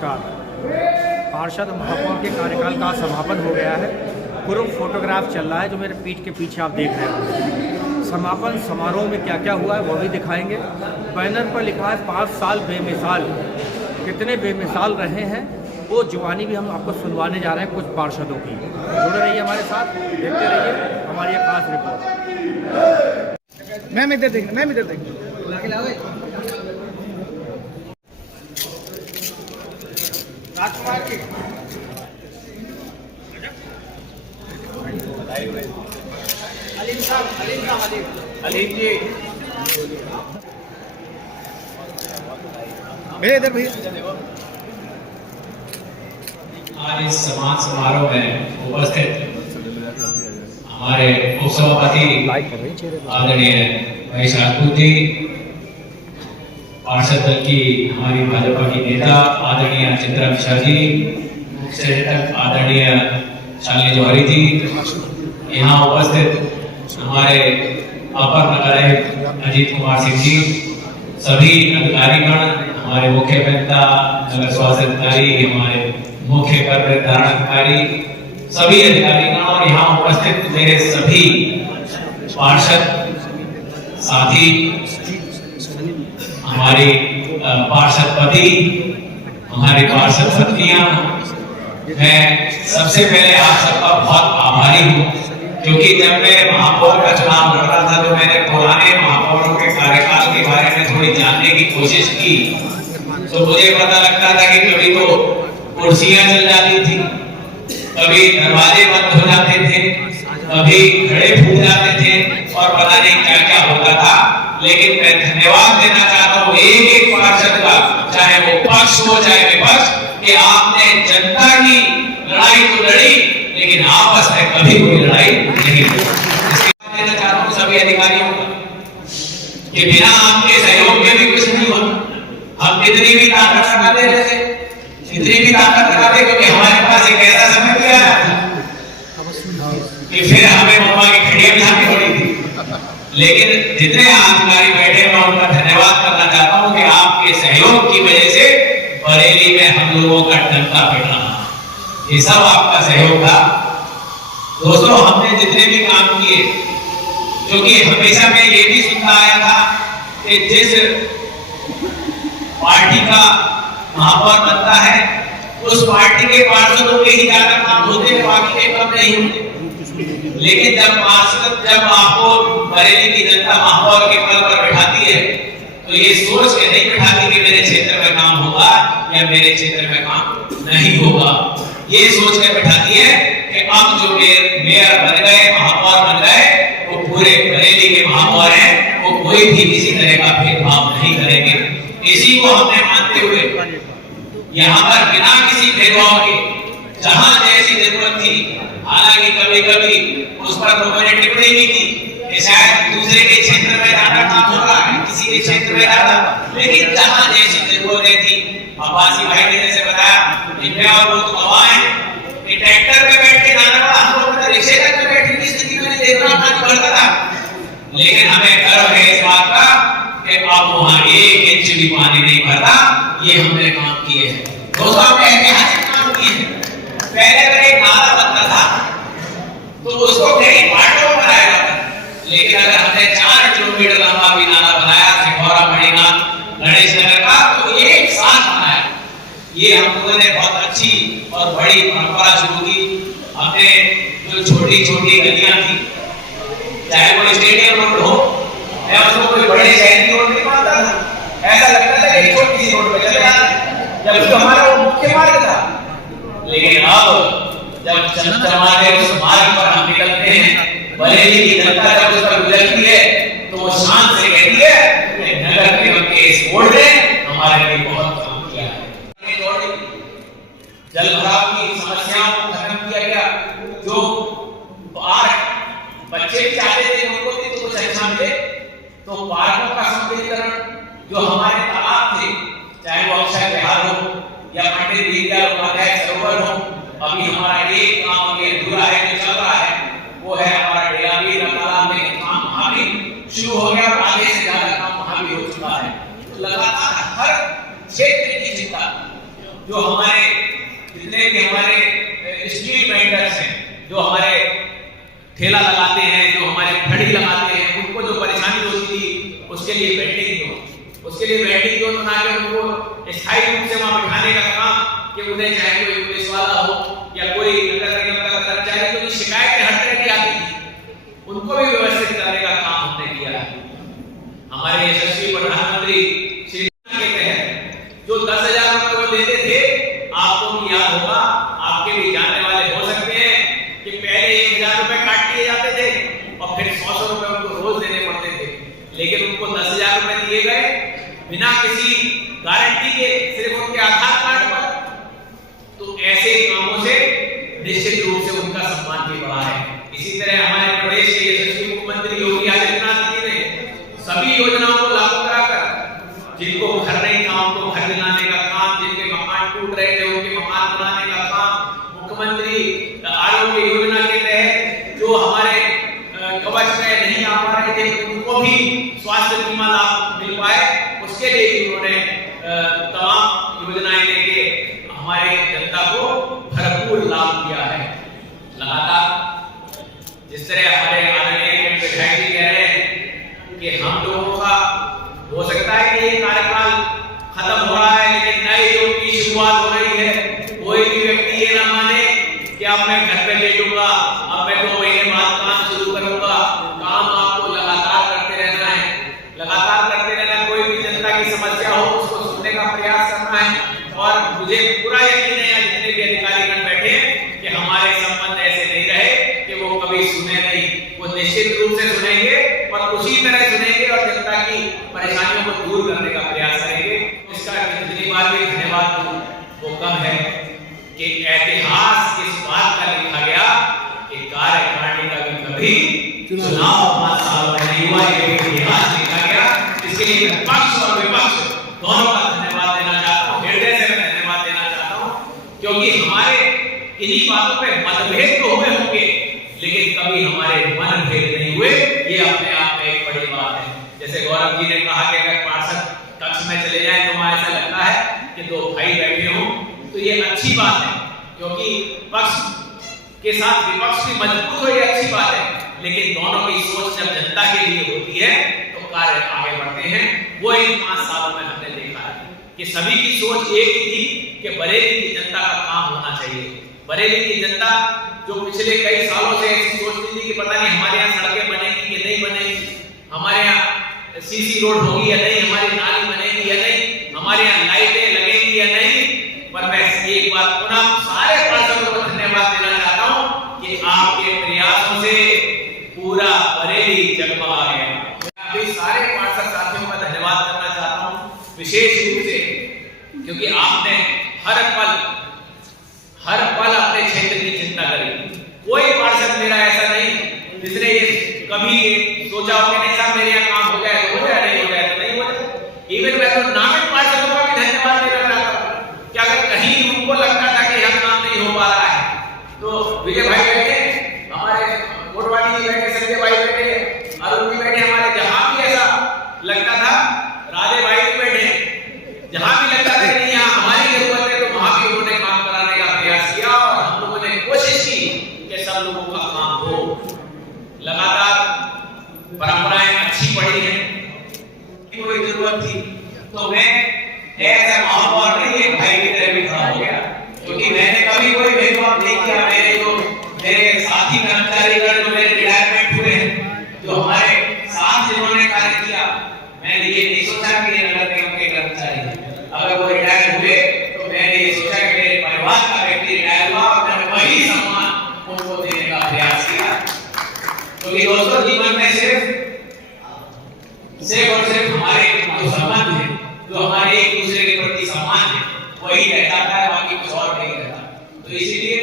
नमस्कार। पार्षद महापौर के कार्यकाल का समापन हो गया है। पूर्व फोटोग्राफ चल रहा है जो मेरे पीठ के पीछे आप देख रहे हो। समापन समारोह में क्या क्या हुआ है वो भी दिखाएंगे। बैनर पर लिखा है 5 साल बेमिसाल। कितने बेमिसाल रहे हैं वो जुबानी भी हम आपको सुनवाने जा रहे हैं कुछ पार्षदों की। जुड़े रहिए हमारे साथ, देखते रहिए हमारी एक खास रिपोर्ट। मैम इधर देखिए। राजकुमार जी अलीम जी भैया इधर भैया। आज इस सम्मान समारोह में उपस्थित हमारे उपसभापति आदरणीय महेश राजपूत जी, पार्षद दल की हमारी भाजपा की नेता आदरणीय चित्रा मिश्रा जी, मुख्य सचेतक आदरणीय शालिनी जौहरी जी, यहाँ उपस्थित हमारे अपर नगर आयुक्त अजीत कुमार सिंह जी, सभी अधिकारीगण, हमारे मुख्य अभियंता, नगर स्वास्थ्य अधिकारी, हमारे मुख्य कर निर्धारण अधिकारी, सभी अधिकारीगण और यहाँ उपस्थित मेरे सभी पार्षद साथी, हमारी पार्षद पति, हमारी पार्षद पत्नियां, मैं सबसे पहले आप सबका बहुत आभारी हूँ, क्योंकि जब मैं महापौर का चुनाव लड़ रहा था तो मैंने पुराने महापौरों के कार्यकाल के बारे में थोड़ी जानने की कोशिश की, तो मुझे पता लगता था कि कभी तो कुर्सियां चल जाती थी, कभी दरवाजे बंद हो जाते थे, कभी घड़े फूट जाते थे और पता नहीं क्या क्या होता था। लेकिन मैं धन्यवाद देना चाहता हूँ एक एक पार्षद का, चाहे वो पक्ष हो चाहे विपक्ष, कि आपने जनता की लड़ाई तो लड़ी लेकिन आपस में कभी कोई लड़ाई नहीं लड़ी। देना चाहता हूँ सभी अधिकारियों को कि बिना आपके सहयोग के भी कुछ नहीं होता। हम कितनी भी ताकत लगाते रहते, कितनी भी ताकत लगाते, क्योंकि हमारे पास एक ऐसा समय भी आया था कि फिर हमें मम्मा की खड़ियां बिछानी पड़ी थी। लेकिन जितने अधिकारी बैठे मैं उनका धन्यवाद करना चाहता हूं कि आपके सहयोग की वजह से बरेली में हम लोगों का डंका पिट रहा, ये सब आपका सहयोग था। दोस्तों, हमने जितने भी काम किए, क्योंकि हमेशा मैं ये भी सुनता आया था कि जिस पार्टी का महापौर बनता है उस पार्टी के पार्षदों के ही ज्यादा काम होते हैं, बाकी के कम नहीं होते। लेकिन जब आपको बरेली की जनता महापौर के पद पर बैठाती है तो ये सोच के नहीं बैठाती कि मेरे क्षेत्र में काम होगा या मेरे क्षेत्र में काम नहीं होगा। ये सोच के बैठाती है कि अब जो मेयर बन गए, महापौर बन गए, वो पूरे बरेली के महापौर हैं, वो कोई भी किसी तरह का भेदभाव नहीं करेंगे। इसी को हमने मानते हुए यहाँ पर बिना किसी भेदभाव के जहां जैसी जरूरत थी, हालांकि कभी कभी उस पर लोगों ने टिप्पणी भी की कि शायद दूसरे के क्षेत्र में ज्यादा काम हो रहा है, किसी के क्षेत्र में ज्यादा, लेकिन जहां जैसी जरूरतें थी, अब्बासी भाई ने जैसे बताया कि मैं और वो तो गवाए कि ट्रैक्टर पे बैठ के जाना पड़ा, हम लोग तो रिक्शे तक में बैठने की स्थिति में देखना पड़ता था। लेकिन हमें गर्व है इस बात का कि अब वहां 1 इंच भी पानी नहीं भरता। ये हमने काम किए हैं दोस्तों, हमने ऐतिहासिक काम किए हैं। पहले अगर एक नाला बनता था तो उसको कई पार्टों में बनाया जाता था, लेकिन अगर हमने 4 किलोमीटर लंबा भी नाला बनाया सिखौरा मणिनाथ गणेश नगर का, तो एक साथ बनाया। ये हम लोगों ने बहुत अच्छी और बड़ी परंपरा शुरू की। हमने जो छोटी छोटी गलियां थी, चाहे वो स्टेडियम रोड हो या उसको कोई बड़े शहर की रोड नहीं मानता था, ऐसा लगता था कि छोटी सी रोड पे चले जाते, जबकि हमारा वो मुख्य मार्ग था। लेकिन अब जब चमचमाते उस मार्ग पर हम निकलते हैं, बरेली की जनता जब उस पर गुजरती है तो वो शान से कहती है कि नगर निगम के इस बोर्ड ने हमारे लिए बहुत काम किया है। जल भराव की समस्याओं को खत्म किया गया। जो पार्क बच्चे भी चाहते थे उनको भी तो कुछ अच्छा मिले, तो पार्कों का सौंदर्यीकरण, जो हमारे तालाब थे, चाहे वो अक्षय विहार हो या पंडित दीनदयाल उपाध्याय सरोवर हो, अभी हमारा एक काम अभी अधूरा है जो चल रहा है, वो है हमारा डेरावीर तालाब में काम वहां भी शुरू हो गया और आगे से ज्यादा काम वहां भी हो चुका है। तो लगातार हर क्षेत्र की चिंता जो हमारे जितने भी हमारे स्ट्रीट वेंडर्स हैं, जो हमारे ठेला लगाते हैं, जो हमारे खड़ी लगाते हैं, उनको जो परेशानी होती थी उसके लिए बैठेंगे, उसके लिए बैठेंगे तो ना कि उनको स्थायी रूप से वहां बिठाने का काम कि उन्हें चाहे कोई पुलिस वाला हो या कोई नगर निगम का कर्मचारी, जो शिकायतें हर तरह की आती थी उनको भी व्यवस्थित करने का काम हमने किया है। हमारे यशस्वी प्रधानमंत्री श्री के तहत जो 10,000 रुपए वो देते थे, आपको भी याद होगा, आपके भी जानने वाले हो सकते हैं कि पहले 1,000 रुपए काट लिए जाते थे और फिर 100 रुपए उनको रोज देने पड़ते थे, लेकिन उनको 10,000 रुपए दिए गए बिना किसी गारंटी के, सिर्फ उनके आधार कार्ड पर। तो ऐसे कामों से निश्चित रूप से उनका सम्मान भी बढ़ा है। इसी तरह हमारे प्रदेश के यशस्वी मुख्यमंत्री योगी आदित्यनाथ जी ने सभी योजनाओं को लागू कराकर जिनको घर नहीं था उनको घर दिलाने का काम, जिनके मकान टूट रहे थे उनके मकान बनाने का काम, मुख्यमंत्री आरोग्य योजना के तहत जो हमारे कवच में नहीं आ पा रहे थे उनको भी स्वास्थ्य बीमा लाभ मिल पाए, उसके लिए भी उन्होंने तमाम योजनाएं लेके हमारे जनता को भरपूर लाभ दिया है। लगातार जिस तरह हमारे आदरणीय विधायक जी कह रहे हैं कि हम लोगों का हो सकता है कि ये कार्यकाल खत्म हो रहा है, लेकिन नए युग की शुरुआत हो रही है। कोई भी व्यक्ति ये ना माने कि अब मैं घर पे लेटूंगा, अब मैं 2 महीने बाद काम शुरू करूंगा। काम आपको लगातार करते रहना है, लगातार करते रहना। कोई भी जनता की समस्या हो उसको सुनने का प्रयास करना है, और मुझे पूरा यकीन है जितने भी अधिकारीगण बैठे हैं कि हमारे संबंध ऐसे नहीं रहे कि वो कभी सुने नहीं, वो निश्चित रूप से सुनेंगे और उसी तरह सुनेंगे और जनता की परेशानियों को दूर करने का प्रयास करेंगे। इसका जितनी बार भी धन्यवाद दूं वो कम है कि इतिहास इस बात का लिखा गया कि कार्यकारिणी का भी कभी चुनाव 5 साल में नहीं हुआ, ये इतिहास लिखा गया। इसके लिए पक्ष और विपक्ष दोनों का धन्यवाद देना चाहता हूँ, हृदय से मैं धन्यवाद देना चाहता हूँ, क्योंकि हमारे इन्हीं बातों पे मतभेद तो हुए होंगे लेकिन कभी हमारे मनभेद नहीं हुए, ये अपने आप में एक बड़ी बात है। जैसे गौरव जी ने कहा कि अगर पार्षद कक्ष में चले जाएं तो वहां ऐसा लगता है कि 2 भाई बैठे हों, तो ये अच्छी बात है, क्योंकि पक्ष के साथ विपक्ष भी मजबूत हो, ये अच्छी बात है। लेकिन दोनों की सोच जब जनता के लिए होती है तो कार्य आगे बढ़ते हैं। वो इन 5 सालों में हमने देखा है कि सभी की सोच एक ही थी कि बरेली की जनता का काम होना चाहिए। बरेली की जनता जो पिछले कई सालों से ऐसी सोचती थी कि पता नहीं हमारे यहाँ सड़कें बनेगी कि नहीं बनेगी, हमारे यहाँ सीसी रोड होगी या नहीं, हमारी नाली बनेगी या नहीं, हमारे यहाँ लाइटें लगेगी या नहीं। पर मैं एक बात पुनः सारे पार्षदों को धन्यवाद देना चाहता हूँ कि आपके प्रयासों से पूरा बरेली जगमगा गया। मैं अभी सारे पार्षद साथियों का धन्यवाद करना चाहता हूँ विशेष रूप से, क्योंकि आपने हर पल अपने क्षेत्र की चिंता करी। कोई पार्षद मेरा ऐसा नहीं जिसने ये कभी सोचा हो कि नहीं साहब मेरे यहाँ काम हो जाए तो हो जाए, नहीं हो जाए तो नहीं हो जाए। इवन मैं तो नामित पार्षदों का भी धन्यवाद देना चाहता हूँ कि अगर कहीं उनको लगता था कि यहाँ काम नहीं हो पा रहा है तो विजय भाई बैठे, हमारे मोटवानी जी बैठे, संजय भाई बैठे, अरुण जी बैठे, हमारे जहां भी ऐसा लगता था, राधे भाई भी बैठे, जहां भी लगता था कि यहाँ हमारी जरूरत है तो वहां भी उन्होंने काम कराने का प्रयास किया और हम लोगों ने कोशिश की कि सब लोगों का काम हो। लगातार परंपराएं अच्छी पड़ी हैं, कोई जरूरत थी तो मैं ऐसा महापौर नहीं एक भाई की तरह भी खड़ा हो गया, क्योंकि मैंने कभी कोई भेदभाव नहीं किया। मेरे साथी कर्मचारीगण जो मेरे रिटायरमेंट हुए हैं, जो हमारे साथ जिन्होंने कार्य किया, मैंने ये नहीं सोचा कि ये नगर निगम के कर्मचारी अगर वो रिटायर हुए तो मैंने ये सोचा कि मेरे परिवार का व्यक्ति रिटायर हुआ और मैंने वही सम्मान उनको देने का प्रयास किया। क्योंकि दोस्तों जीवन में सिर्फ और सिर्फ हमारे जो संबंध है, जो हमारे एक दूसरे के प्रति सम्मान है, वही रहता है, बाकी कुछ और नहीं रहता। तो इसीलिए